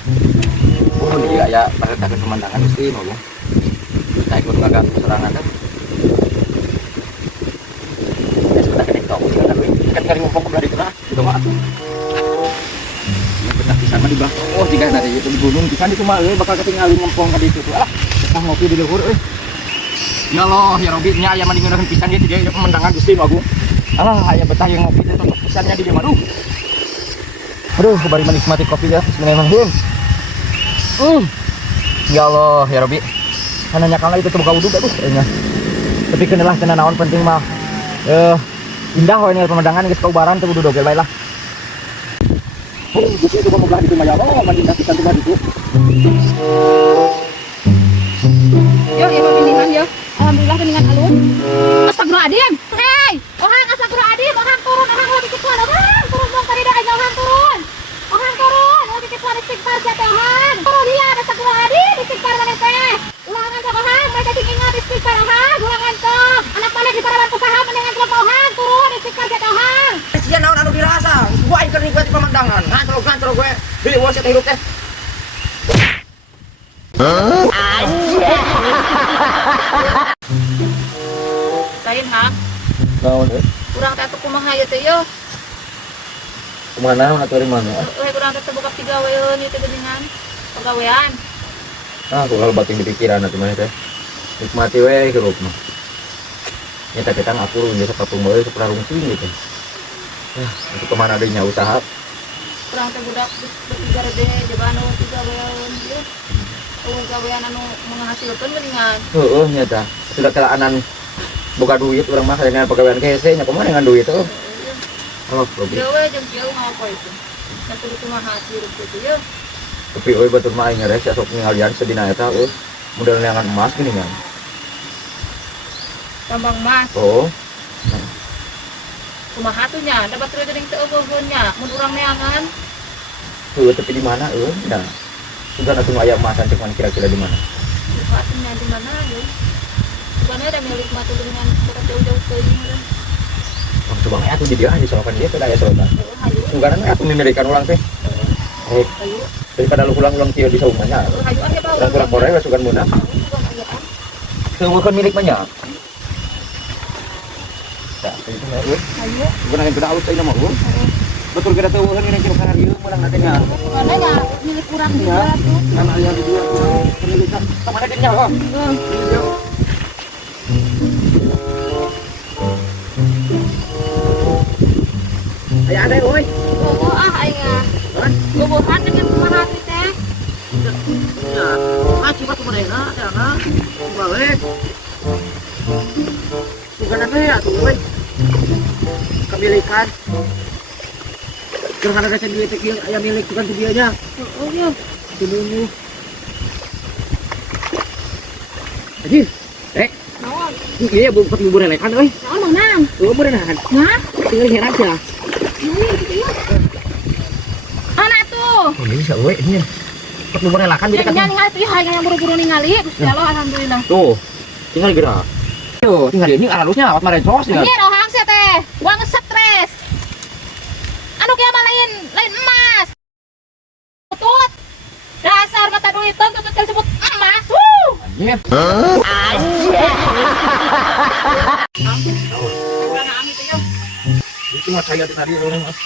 Oh iya ya, takut pemandangan sih mau. Saya ikut ngaganggu serangan kan. Ya sudah kena tahu kan kali ngumpul belah di tengah, itu mah. Ya pernah bisa mah di belakang. Oh, jika nanti itu di gunung di sana itu mah bakal ketinggalan ngempong ka ditu tuh. Alah, kita ngopi di luhur euy. Ya Allah, ya Robi nya aya mah digunakeun pisan ieu jadi pemandangan Gusti nu agung. Alah, aya betah yang ngopi teh cocok pisannya di dieu mah. Aduh, bari menikmati kopi ya. Bismillahirrahmanirrahim. Ya Allah, ya Robi. Karena kala itu buka wudhu bagus kayaknya. Tapi kenalah kena naon penting mah. Indah ini pemandangan geus kaubaran teh wudhu dogel bae lah. Oh, gitu itu kamu belah di rumah ya Allah, mandi kita tuh di situ. Yo, ya pemilihan yo. Alhamdulillah dengan alun. Astagfirullahaladzim. Hei, orang astagfirullahaladzim, orang turun, orang lagi ketuan, orang turun dong tadi dah aja orang turun. Orang turun, lagi ketuan istighfar jatuhan. Turun dia astagfirullahaladzim, istighfar mana teh? Ulangan ke orang, mereka ingat istighfar orang, ulangan ke. Anak mana di parawan usaha mendingan kelompok orang turun istighfar jatuhan. Sia naon anu dirasa, gua ikut nikmati pemandangan. Ngantro gue. Beli wasit hidup teh. Lain ha, Naon euy? kurang teh kumaha ieu teh yo. Kemana atau dari mana? Kurang teh buka pigaweun ieu teh geuningan. Pagawean. Ah, kalau batin di pikiran atuh mah teh. Nikmati we hirup mah. Nyata kita ngatur biasa kapung bae seperarung tinggi gitu. Itu kemana adanya usaha? Kurang teh budak bertiga rede jebanu pigaweun ieu. Gawean anu menghasilkeun geuningan. Heeh nyata. Sudah kelaanan boga duit urang mah dengan pegawaian kese nya kumaha dengan duit tuh. Oh, Robi. Gawe jeung kieu ngapa itu? Kan kudu kumaha hirup kitu ye. Tapi euy batur mah aing ngeres sok ngalian sedina eta euy. Modal neangan emas gini kan. Tambang emas. Oh. Kumaha tuh nya? Dapat rekening teu eueuheun nya. Mun urang neangan. Heuh tapi di mana euy? Nah. Sudah atuh aya emasan cuman kira-kira di mana? Atunya di mana ye? Sebenarnya ada milik mah tuh dengan bukan jauh-jauh teuing. Oh, coba atuh di dia aja solokan dia teh aya solokan. Sugaran atuh memilikan ulang teh. Oh. Ayo. Daripada lu ulang-ulang kieu di saumanya. Ayo aya bawa. Kurang korek we sugan meunang. Bukan milik banyak. Ya, itu mah euy. Ayo. Bukan yang alus ayeuna mah euy. Betul kita tahu kan ini cuma karena dia menang nantinya. Mana ya milik kurang juga tuh. Karena yang dijual pendidikan sama ada dia loh. Ayah ada oi. Oh aing ah. Bobohan dengan kumaha teh. Ya, masih batu mereka, jangan balik. Bukan apa ya tuh, oi. Kepemilikan. Karena ada sendiri tekil ayam milik bukan tuh dianya. Oh iya. Dulu. Jadi, Naon? iya belum ketemu berelekan, oi. Naon mang? Belum berelekan. Nah, Tinggal heran sih. ini gitu ya. Anak tuh. Oh, ini bisa, oi, ini. Ketemu berelekan Ya jadi kan. ningali tuh ya yang buru-buru ningali. Gusti Allah alhamdulillah. Tuh, tinggal gerak. Yo, tinggal ini halusnya awat marencos ya. Iya rohang sih teh. Uang stres. Anu kieu mah lain emas. Tutut. Dasar mata duit tutut disebut emas. Anjir. Itu mah saya tadi orang mas.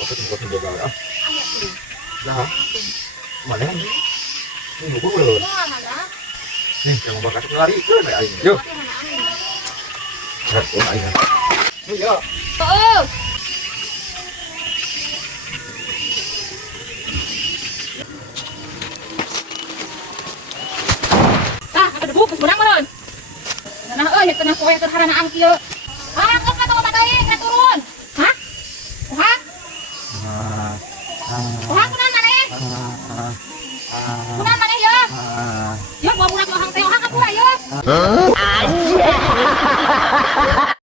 Foto juga lah. Nah, mana? Ini buku belum. Nih, jangan bakal lari ke aing. Yuk. Betul aing. Yuk. Oh. Tah, ada debu geus menang meureun. Nah euy tengah poe terharana ang kieu. Hang geus atuh obat aing ka turun. Hah? Hah? Hang kunaon maneh? Kunaon maneh ye? Ye bawa budak lo hang teh hang kapura ye.